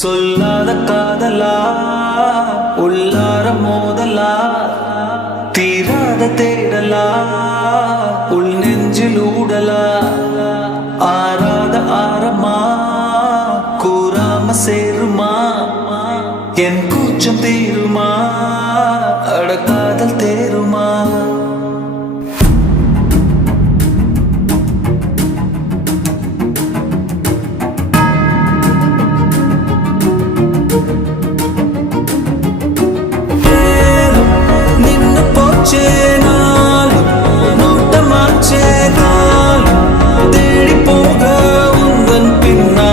சொல்லாத காதலா உள்ளார மோதலா தீராத தேடலா உள் நெஞ்சில் ஊடலா ஆராத ஆரமா கூறாம சேருமா என் கூச்சம் தீருமா அட காதல் தேருமா நோட்டமாச்சே நாளும் தேடி போக உந்தன் பின்னா